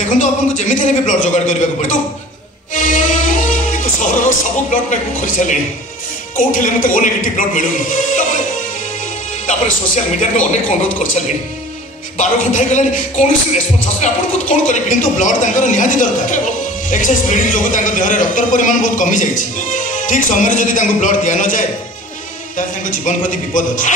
देखो आपको जमी भी ब्लड जोगाड़ करने पड़े तो सहर सब ब्लड बैंक खोली सारे कौटे मत ओ नेगेटिव ब्लड मिलूनी सोशल मीडिया में अनेक अनुरोध कर सारे 12 घंटा गला कौन रेस्पन्स आस कौन करेंगे किंतु ब्लड निहाती दरकार एक्सेस ब्लीडिंग जो देह रक्तर परिमाण बहुत कमी जाए ठीक समय जदि ब्लड दि न जाए जीवन प्रति विपद अच्छे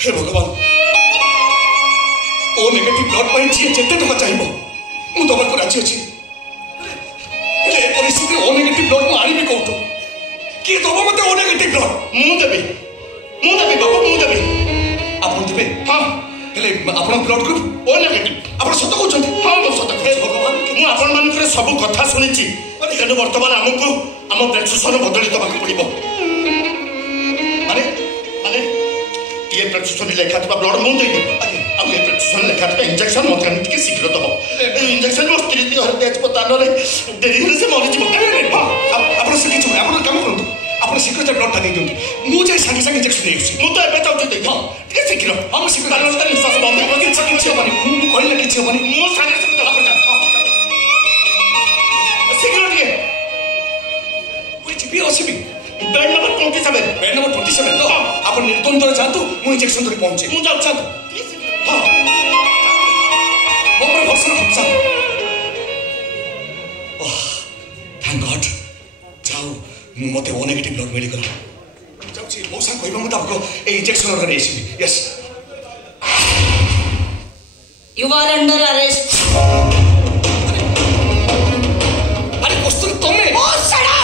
हे भगवान ओ नेगेटिव ब्लड पाई जी जेते टका चाहिबो मु दबा को राजी अछि ले परिस्थिति ओ नेगेटिव ब्लड मु आनिबे कोतो के दबा मते ओ नेगेटिव ब्लड मु देबे बाबू मु देबे आपन देबे हां हेले आपन ब्लड ग्रुप ओ नेगेटिव आपन सत कहउछन्ती हां मु सत कहै भगवान मु आपन मानकरे सब कथा सुनिछि तेनु वर्तमान हमकु हम प्रेसक्रिप्शन बदली दबा को पड़िबो अरे ये प्रेसक्रिप्शन लेखा था ब्लड मुंह देगी अब ये प्रेसक्रिप्शन लेखा था इंजेक्शन मत करने के शीघ्र दबो इंजेक्शन मत स्त्री हर तेज पतान रे देरी से मरि जीव हां आपण से किछु आपण काम करंतु आपण शीघ्र से ब्लड टा दे दियंतु मु जे संगे संगे इंजेक्शन देउसी मु तो एबे चाहू दे हां ठीक शीघ्र हम शीघ्र तान निश्वास बंद कर किछु किछु होबनी मु कहले किछु होबनी मु संगे संगे आपण शीघ्र दिए कोई छिपी ओसिबी बेड नंबर 27 तो आप निर्द्वंद्व जातु मु इंजेक्शन धरी पहुंचे मु जाऊ चाहतु हां मोर भरसा खुचा ओह थैंक गॉड जाऊ मते ओ नेगेटिव ब्लड मिल गला जाऊ छी मौसा कहबा मुताबिक ए इंजेक्शन रे ACB yes you are under arrest अरे कस्तूरी तमे ओ सड़ा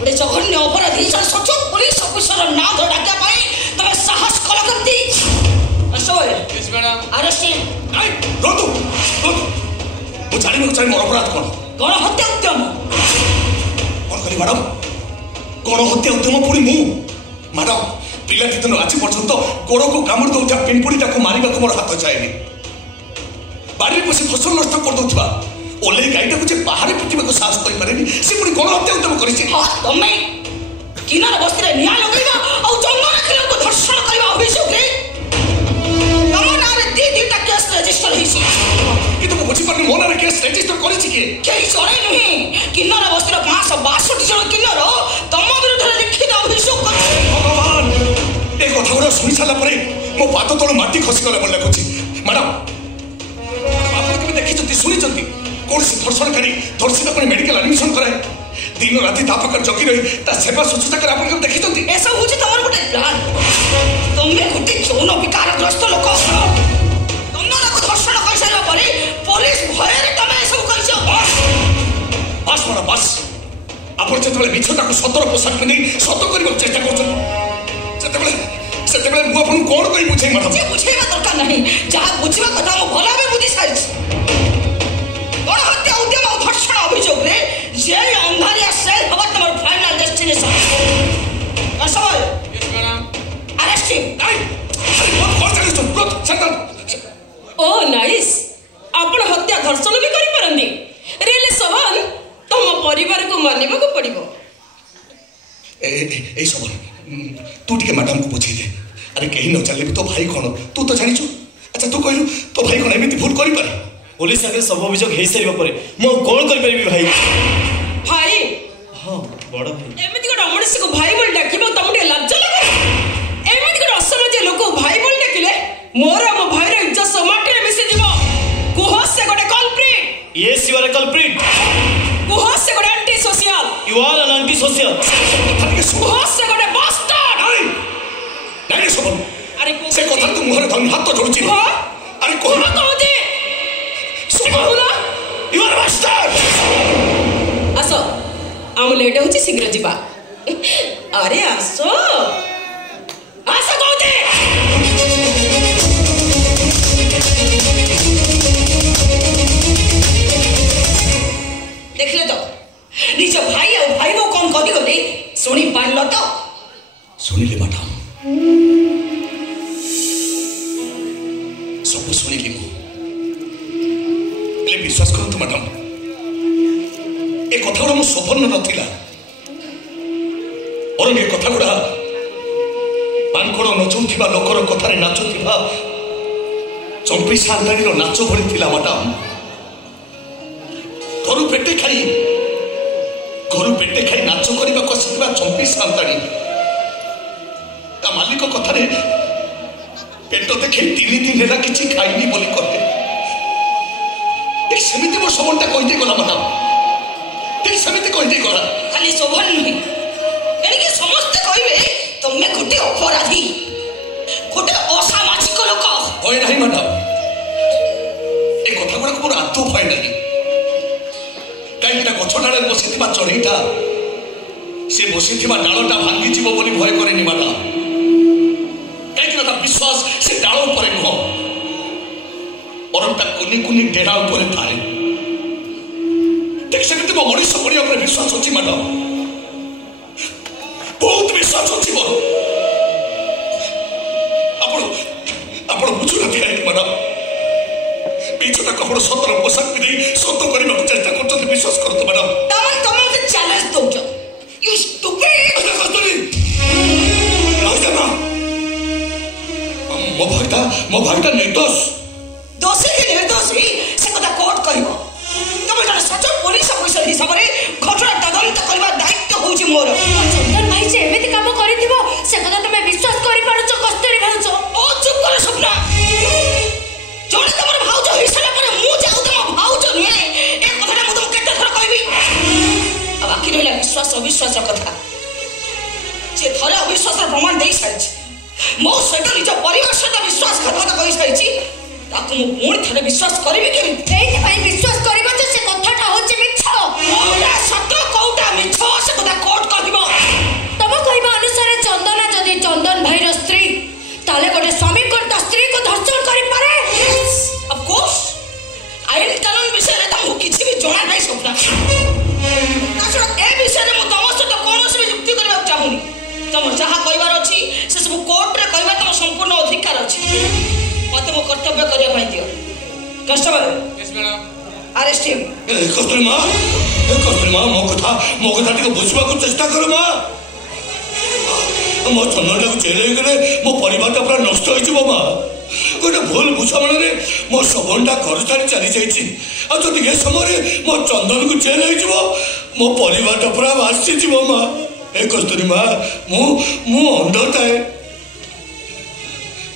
बड़े जघन्य अपराधी सचोट पुलिस ऑफिसर ना धड़ाका पाई तमे साहस कला करती असोय यस मैडम अरेस्ट आई रोतु मु जानि मु चाहि मोर अपराध कोन गण हत्या उद्यम कोन करी मैडम गण हत्या उद्यम पुरी मु मैडम पिला दिन आज पर्यंत गोड़ को कामड़ दउचा पिंपुड़ी ताको मारिबा को मोर हाथ जायनी बाड़ी पसी फसल नष्ट कर दउथबा ओले गाईटा को जे बाहर पिटिबा को साहस करि पारेनी से पुरी गण हत्या उद्यम करिछि हां तमे किनार बस्ती निया लगैबा और जंगल खिलन को धर्षण करबा अभियोग रे तम नारे दी केस रजिस्टर हिसी कि तुम बुझी पारनी मोनारे केस रजिस्टर करिछि के जड़े नहीं किन्नर बस्तीर 562 जन किन्नर तम विरुद्ध लिखित अभियोग भगवान ए कथा गुड़ा शुणी सारा मो पाद तलू माटी खसीगला बोल लगुच मैडम आप देखी शुणी कौन से धर्षणकारी धर्षित पर मेडिकल एडमिशन कराए दिन राति ता पाखर जगी रही ता सेवा शुश्रूषा कर आप देखी ऐसा हूँ तुम गोटे प्लान तुम्हें गोटे यौन विकारग्रस्त लोक तुम लोग धर्षण कर सारा पर पुलिस भय तुम सब कर बस बड़ा बस आप जो मिछटा को सतर पोशाक पिंधि सत करने चेष्टा कर कौन कह बुझे मैडम बुझेगा दरकार नहीं जहाँ बुझा कथा भल भाव बुझी सारी गण हत्या उद्यम और धर्षण अभियोग रे जेल अंधारिया सेल हवा तमर फाइनल डेस्टिनेशन असोय yes madam arrest him I अरे बहुत कौन चले तुम रुक चल ओ नाइस आपण हत्या धर्षण भी करि परंदी रियली सवाल तुम परिवार को मानिबा को पड़िबो ए सवाल तू टिके मैडम को बुझी दे अरे कहीं न चले तो भाई कौन तू तो जानिछु अच्छा तू कहलु तो भाई कौन एमिति भूल करि पारे पुलिस आगे सब अभियोग हे सारिबा परे मो कोन कर परबी भाई भाई हां बड़ भाई एमिति को अमरसी को भाई बोल डाकिबो तमटे लज्जा लागे एमिति को असमझ लोक भाई बोल डाकिले मोर मो भाई रे इज्जत समाटे रे मिसे दिबो कुहो से गोटे culprit yes you are a culprit कुहो से गोटे anti social you are an anti social कुहो से गोटे बास्टर्ड नहीं सब अरे से कथा तू मुहर धन हाथ जोड़ुची अरे कोन कहते यू आर बास्टर्ड आसो आम लेट होची शीघ्र जीवा अरे आसो आसो कहते देखले तो निज भाई और भाई वो कौन कभी गले सुनी पारलो तो सुनिले मैडम सब सुनिली मु विश्वास करतु मैडम ए कथा गुड़ा मो स्वप्न नथिला और ए कथा गुड़ा ମାଙ୍କଡ଼ ନଚଉଥିବା ଲୋକର କଥାରେ ନାଚୁଥିବା ଚମ୍ପି ସାନ୍ତାଣୀର ନାଚ ଭଳି ଥିଲା ମ୍ୟାଡାମ। ଘରୁ ପେଟେ ଖାଇ ନାଚ କରିବାକୁ ଆସିଥିବା ଚମ୍ପି ସାନ୍ତାଣୀ ତା ମାଲିକ କଥାରେ ପେଟ ଦେଖେଇ 3 ଦିନ ହେଲା କିଛି ଖାଇନି ବୋଲି କହେ। ଠିକ ସେମିତି ମୋ ଶୋଭନଟା କହିଦେଇ ଗଲା ମ୍ୟାଡାମ, ଠିକ ସେମିତି କହିଦେଇ ଗଲା। ଖାଲି ଶୋଭନ ନୁହେଁ, ଏଣିକି ସମସ୍ତେ କହିବେ ତମେ ଗୋଟେ ଅପରାଧୀ, ଗୋଟେ ଅସାମାଜିକ ଲୋକ। ଭୟ ନାହିଁ ମ୍ୟାଡାମ, ଏ କଥା ଗୁଡାକ ମୋର ଆଦୌ ଭୟ ନାହିଁ। କାହିଁକିନା ଗଛ ଡାଳରେ ବସିଥିବା ଚଢ଼େଇଟା ସେ ବସିଥିବା ଡାଳଟା ଭାଙ୍ଗିଯିବ ବୋଲି ଭୟ କରେନି ମ୍ୟାଡାମ। କାହିଁକିନା ତା ବିଶ୍ୱାସ ସେ ଡାଳ ଉପରେ ନୁହଁ, ବରଂ ତା କୁନି କୁନି ଡେରା ଉପରେ ଥାଏ। ଠିକ ସେମିତି ମୋ ମଣିଷ ପଡ଼ିବା ଉପରେ ବିଶ୍ୱାସ ଅଛି ମ୍ୟାଡାମ, ବହୁତ ବିଶ୍ୱାସ ଅଛି ମୋର। ଆପଣ ବୁଝୁନାହାନ୍ତି କାହିଁକି ମ୍ୟାଡାମ? ମିଛଟା କପଡ଼ ସତର ପୋଷାକ ପିନ୍ଧି ସତ କରିବାକୁ ଚେଷ୍ଟା କରୁଛନ୍ତି, ବିଶ୍ୱାସ କରନ୍ତୁ ମ୍ୟାଡାମ। ତମେ ମତେ ଚ୍ୟାଲେଞ୍ଜ ଦଉଛ? You stupid. ମୋ ଭାଇଟା ନିର୍ଦ୍ଦୋଷ। ଦୋଷୀ କି ନିର୍ଦ୍ଦୋଷୀ ସେ କଥା କୋର୍ଟ କହିବ। ତମେ ଜଣେ ସଚୋଟ ପୋଲିସ ଅଫିସର ହିସାବରେ ଘଟଣା ତଦନ୍ତ କରିବା ଦାୟିତ୍ୱ ହଉଛି ମୋର। ଚନ୍ଦନ ଭାଇ ଯେ ଏମିତି କାମ କରିଥିବ ସେ କଥା ତମେ ବିଶ୍ୱାସ କରିପାରୁଛ? କଷ୍ଟରେ ଭାବୁଛ? ଓ ଚୁପ କର ସ୍ୱପ୍ନ। ଜଣେ ତମର ଭାଉଜ ହେଇସାରିଲା ପରେ ମୁଁ ଯାଉ ତମ ଭାଉଜ ନୁହେଁ, ଏ କଥାଟା ମୁଁ ତମକୁ କେତେ ଥର କହିବି? ଆଉ ବାକି ରହିଲା ବିଶ୍ୱାସ ଅବିଶ୍ୱାସର କଥା। ସେ ଥରେ ଅବିଶ୍ୱାସର ପ୍ରମାଣ ଦେଇ ସାରିଛି, ମୋ ସହିତ ନିଜ ପରିବାର ସହିତ ବିଶ୍ୱାସଘାତକତା କରିସାରିଛି, ତାକୁ ମୁଁ ପୁଣି ଥରେ ବିଶ୍ୱାସ କରିବି କେମିତି? ଏଇଥିପାଇଁ ବିଶ୍ୱାସ କରିବ ଯେ ସେ କଥାଟା ହଉଛି ମିଛ। କୋଉଟା ସତ କୋଉଟା ମିଛ ସେ କଥା କୋର୍ଟ କହିବ। ତମ କହିବା ଅନୁସାରେ ଚନ୍ଦନା ଯଦି ଚନ୍ଦନ ଭାଇର ସ୍ତ୍ରୀ, ତାହେଲେ ଗୋଟେ ସ୍ୱାମୀ କଣ ତା ସ୍ତ୍ରୀକୁ ଧର୍ଷଣ କରିପାରେ? ଅଫକୋର୍ସ, ଆଇନ କାନୁନ ବିଷୟରେ ତମକୁ କିଛି ବି ଜଣା ନାହିଁ ସ୍ୱପ୍ନା। ତାଛଡ଼ା ଏ ବିଷୟରେ ମୁଁ ତମ ସହିତ କୌଣସି ବି ଯୁକ୍ତି କରିବାକୁ ଚାହୁଁନି। ତମର ଯାହା କହିବାର ଅଛି ସେ ସବୁ କୋର୍ଟରେ କହିବା ତମ ସମ୍ପୂର୍ଣ୍ଣ ଅଧିକାର ଅଛି। ମତେ ମୋ କର୍ତ୍ତବ୍ୟ କରିବା ପାଇଁ ଦିଅ। Constable, arrest ହିମ୍। କସ୍ତୁରୀ ମା, ମୋ କଥା ଟିକେ ବୁଝିବାକୁ ଚେଷ୍ଟା କର ମା। ମୋ ଚନ୍ଦନଟାକୁ ଜେଲ ହେଇଗଲେ ମୋ ପରିବାରଟା ପୁରା ନଷ୍ଟ ହେଇଯିବ ମା। ଗୋଟେ ଭୁଲ ବୁଝାମଣାରେ ମୋ ଶବନଟା ଘର ଛାଡ଼ି ଚାଲିଯାଇଛି, ଆଉ ଯଦି ଏ ସମୟରେ ମୋ ଚନ୍ଦନକୁ ଜେଲ ହେଇଯିବ ମୋ ପରିବାରଟା ପୁରା ଭାସିଯିବ ମା। ଏ କସ୍ତୁରୀ ମା, ମୁଁ ଅନ୍ଧଟାଏ।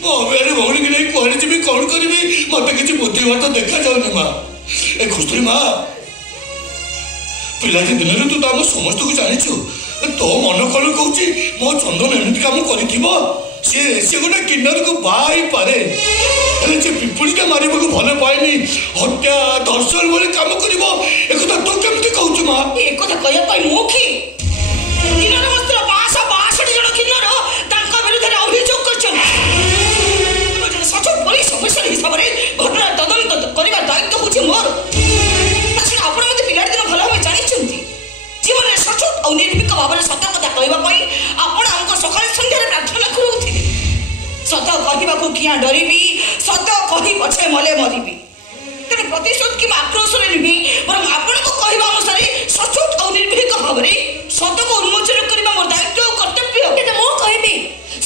ମୋ ଅବେଳରେ ଭଉଣୀକି ନେଇ କୁଆଡ଼େ ଯିବି, କଣ କରିବି, ମତେ କିଛି ବୁଦ୍ଧିବାଟ ଦେଖାଯାଉନି ମା। ଏ କସ୍ତୁରୀ ମା, ପିଲାଟି ଦିନରେ ତୁ ତ ଆମ ସମସ୍ତଙ୍କୁ ଜାଣିଛୁ, ତୋ ମନ କଣ କହୁଛି ମୋ ଚନ୍ଦନ ଏମିତି କାମ କରିଥିବ? ସେ ଗୋଟେ କିନ୍ନରକୁ ବାହା ହେଇପାରେ, ହେଲେ ସେ ପିପୁଡ଼ିଟା ମାରିବାକୁ ଭଲ ପାଏନି, ହତ୍ୟା ଧର୍ଷଣ ଭଳି କାମ କରିବ, ଏକଥା ତୁ କେମିତି କହୁଛୁ ମା? ଏକଥା କହିବା ପାଇଁ ମୁଁ କି? କିନ୍ନର ମାତ୍ର 562 ଜଣ କିନ୍ନର ତାଙ୍କ ବିରୁଦ୍ଧରେ ଅଭିଯୋଗ କରିଛନ୍ତି। ଜଣେ ସଚୋଟ ପୋଲିସ ଅଫିସର ହିସାବରେ ଘଟଣା ତଦନ୍ତ କରିବା ଦାୟିତ୍ୱ ହଉଛି ମୋର। ତାଛଡ଼ା ଆପଣ ମତେ ପିଲାଟି ଦିନ ଭଲ ଭାବେ ଜାଣିଛନ୍ତି। ଜୀବନରେ ସଚୋଟ ଆଉ ନିର୍ଭୀକ ଭାବରେ ସତ କଥା କହିବା ପାଇଁ ଆପଣ ଆମକୁ ସକାଳେ ସନ୍ଧ୍ୟାରେ ପ୍ରାର୍ଥନା କରୁଥିଲେ। ସତ କହିବାକୁ କିଆଁ ଡରିବି, ସତ କହି ପଛେ ମଲେ ମରିବି। ତେଣୁ ପ୍ରତିଶୋଧ କିମ୍ବା ଆକ୍ରୋଶରେ ନୁହେଁ, ବରଂ ଆପଣଙ୍କ କହିବା ଅନୁସାରେ ସଚୋଟ ଆଉ ନିର୍ଭୀକ ଭାବରେ ସତକୁ ଉନ୍ମୋଚନ କରିବା ମୋର ଦାୟିତ୍ୱ ଓ କର୍ତ୍ତବ୍ୟ। କିନ୍ତୁ ମୁଁ କହିବି,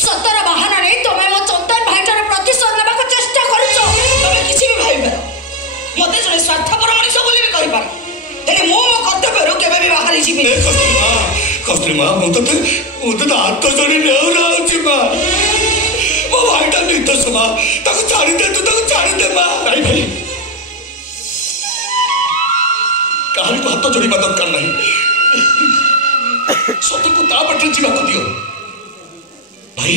ସତର ବାହାନାରେ ତମେ ମୋ ଚନ୍ଦନ ଭାଇଟାର ପ୍ରତିଶୋଧ ନେବାକୁ ଚେଷ୍ଟା କରୁଛ। ତମେ କିଛି ବି ଭାବିପାର, ମତେ ଜଣେ ସ୍ୱାର୍ଥପର ମଣିଷ ବୋଲି ବି କହିପାର, ହେଲେ ମୁଁ ମୋ କର୍ତ୍ତବ୍ୟରୁ କେବେ ବି ବାହାରି ଯିବି। କସ୍ତୁରୀ ମା, ମୁଁ ତତେ ହାତ ଯୋଡ଼ି ନେଉନାଉଛି ମା। ମୋ ଭାଇଟା ନିର୍ଦ୍ଦୋଷ ମା, ତାକୁ ଛାଡ଼ିଦେ, ତୁ ତାକୁ ଛାଡ଼ିଦେ ମା। ନାଇଁ ଭାଇ, କାହାରିକୁ ହାତ ଯୋଡ଼ିବା ଦରକାର ନାହିଁ। ସତକୁ ତା ବାଟରେ ଯିବାକୁ ଦିଅ ଭାଇ।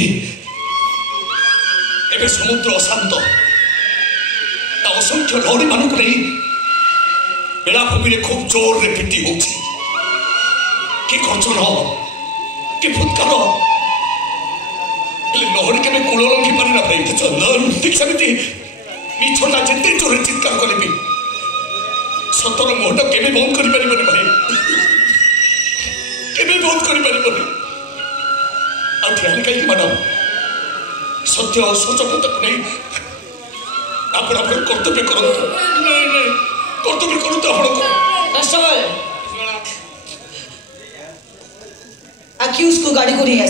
ଏବେ ସମୁଦ୍ର ଅଶାନ୍ତ, ତା ଅସଂଖ୍ୟ ଲହରୀମାନଙ୍କୁ ନେଇ ବେଳାଭୂମିରେ ଖୁବ୍ ଜୋରରେ ପିଟି ହଉଛି। କି ଗର୍ଜନ, କି ଫୁତ୍କାର, ହେଲେ ଲହରୀ କେବେ କୂଳ ଲଙ୍ଘି ପାରେ ନା ଭାଇ। ଚନ୍ଦନ ଠିକ ସେମିତି ମିଛଟା ଯେତେ ଜୋରରେ ଚିତ୍କାର କଲେ ବି ସତର ମୁହଁଟା କେବେ ବନ୍ଦ କରିପାରିବନି ଭାଇ, କେବେ ବନ୍ଦ କରିପାରିବନି। ଆଉ ଠିଆ ହେଲେ କାହିଁକି ମ୍ୟାଡାମ? ସତ୍ୟ ଆଉ ସଚୋଟତାକୁ ନେଇ ଆପଣ କର୍ତ୍ତବ୍ୟ କରନ୍ତୁ। କର୍ତ୍ତବ୍ୟ କରନ୍ତୁ ଆପଣଙ୍କୁ। अक्यूज को गाड़ी को नहीं है।